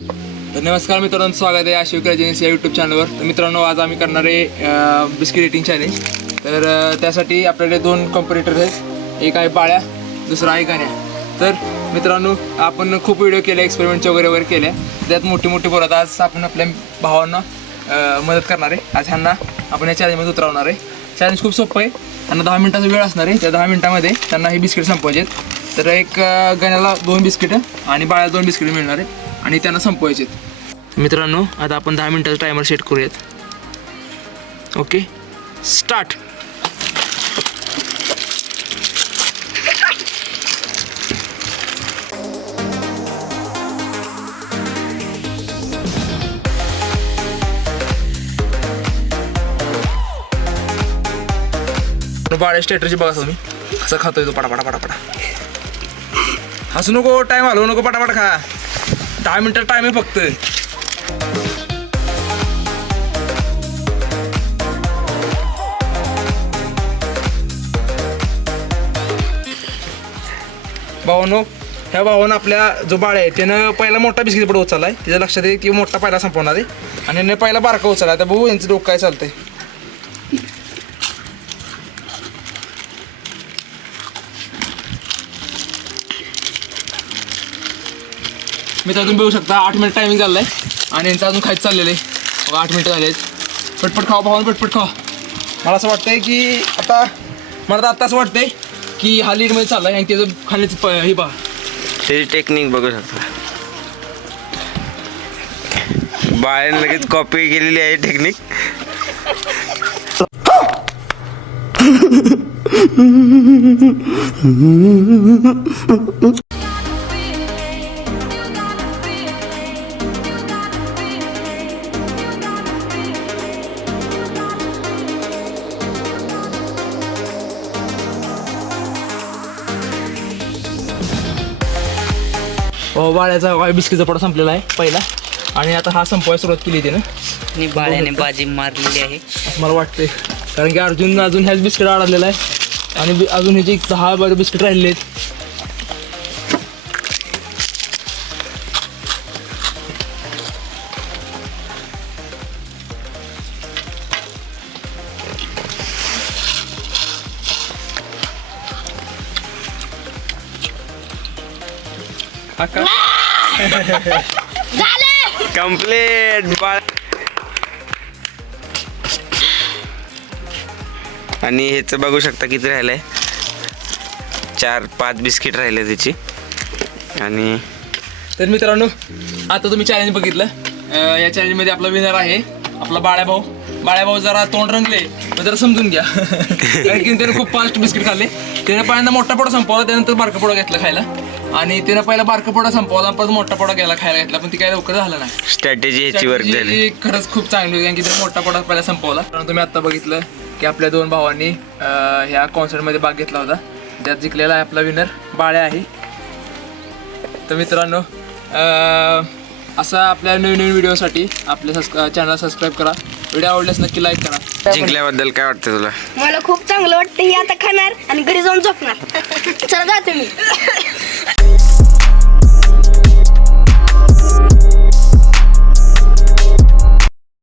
तर नमस्कार मित्रांनो, स्वागत आहे आशिव क्रेजीनेस या यूट्यूब चॅनलवर. तर मित्रांनो, आज आम्ही करणार आहे बिस्किट इटिंग चॅलेंज. तर त्यासाठी आपल्याकडे दोन कॉम्पिटिटर आहेत, एक आहे बाळ्या, दुसरा आहे गाण्या. तर मित्रांनो, आपण खूप व्हिडिओ केले, एक्सपेरिमेंटचे वगैरे केले, त्यात मोठी बोलत. आज आपण आपल्या भावांना मदत करणार आहे. आज ह्यांना आपण या चॅलेंजमध्ये उतरवणार आहे. चॅलेंज खूप सोपं आहे. त्यांना 10 मिनिटाचा वेळ असणार आहे. त्या 10 मिनिटामध्ये त्यांना हे बिस्किट संपवायचे आहेत. तर एक गाण्याला 2 बिस्किटं आणि बाळ्याला 2 बिस्किट मिळणार आहे आणि त्यांना संपवायचे. मित्रांनो, आता आपण 10 मिनिटाचा टायमर सेट करूयात. Okay, start. बाळ्या स्ट्रॅटर्जी बघा तुम्ही कसं खातोय तो, पटापटा. हसू नको, टाइम हलवू नको, पटापट खा. 10 मिनिटाचा टाइम आहे फक्त. भावानो, ह्या भावानं आपल्या जो बाळ आहे त्यानं पहिला मोठा बिस्किट पुढे उचलला आहे. त्याच्या लक्षात आहे की मोठा पहिला संपवणार आहे आणि याने पहिला बारका उचलला. आता भाऊ यांचं डोकं काय चालतंय. मी तर तुम्ही बघू शकता 8 मिनिट टायमिंग झालं आहे आणि यांचं अजून खायचं चाललेलं आहे. 8 मिनिटं झाले आहेत. पटपट खावा भावानं, पटपट खावा. मला असं वाटतंय की मला तर आत्ता असं वाटतंय की हा लीडमध्ये चालला आहे आणि त्याचं खाण्याचं हे पहा, त्याची टेक्निक बघू शकता. बाळाने लगेच कॉपी केलेली आहे टेक्निक. बाळ्याचा बिस्किटचा पडा संपलेला आहे पहिला आणि आता हा संपवायला सुरुवात केली त्यानं आणि बाळ्याने बाजी मारलेली आहे असं मला वाटतंय. कारण की अजून ह्याच बिस्किट अडकलेला आहे आणि अजून ह्याचे 10 बिस्किट राहिलेले आहेत. कम्प्लीट बाळ. आणि ह्याचं बघू शकता किती राहिलंय. 4-5 बिस्किट राहिले त्याची. आणि तर मित्रांनो, आता तुम्ही चॅलेंज बघितलं. या चॅलेंजमध्ये आपला विनर आहे आपला बाळ्या भाऊ. जरा तोंड रंगले तर जरा समजून घ्या. कारण की त्याने खूप फास्ट बिस्किट खाल्ले. त्याने पहिल्यांदा मोठा पोडा संपवला, त्यानंतर बारका पोडा घेतला खायला आणि त्यानं पहिला बारका पोडा संपवला, परत मोठा पोडा खायला घेतला, पण ती काय लवकर झालं नाही. स्ट्रॅटेजी ह्याची वर्क झाली. खरंच खूप चांगली होती कारण की त्याने मोठा पोडा पहिला संपवला. कारण तुम्ही आता बघितलं की आपल्या 2 भावांनी ह्या कॉन्सर्टमध्ये भाग घेतला होता. त्यात जिंकलेला आहे आपला विनर बाळ्या आहे. तर मित्रांनो, असा आपल्या नवीन व्हिडिओसाठी आपल्या चॅनल सबस्क्राईब करा. व्हिडिओ आवडल्यास नक्की लाईक करा. जिंकल्याबद्दल काय वाटतं तुला? मला खूप चांगलं वाटतं. ही आता खाणार आणि घरी जाऊन झोपणार. चला जाते मी.